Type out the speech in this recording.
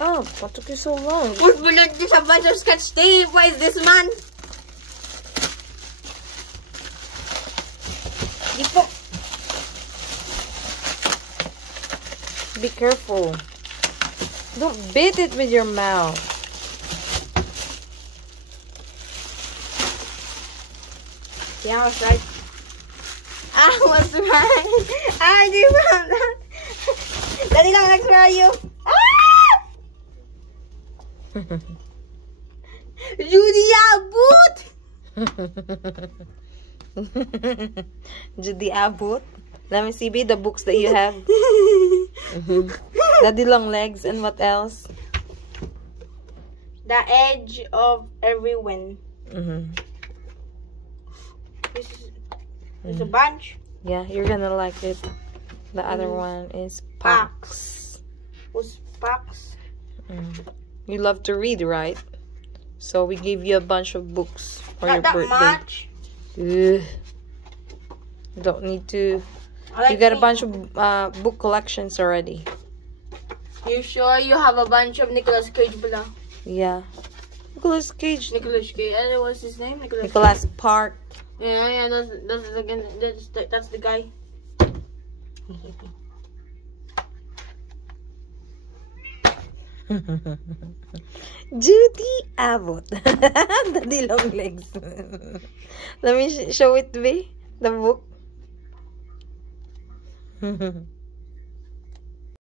Oh, what took you so long? We've been on just a bunch of scotch tape. Why is this man? Dipo. Be careful. Don't beat it with your mouth. Yeah, I was right. I was right. I did wrong. Dali lang nag-try you. Ah! Judy Abut! Judy Abut. Let me see, B, the books that you have. Daddy Long Legs, and what else? The Edge of Every Wind. This is a bunch. Yeah, you're gonna like it. The other one is Pax. What's Pax? You love to read, right? So we gave you a bunch of books for your Not that birthday. much. Ugh. You don't need to. You got a bunch of book collections already. You sure you have a bunch of Nicolas Cage below? Yeah. Nicolas Cage. Nicolas Cage. What's his name? Nicholas Park. Yeah. That's the guy. Judy Abbott. Daddy Long Legs. Let me show it to me. The book.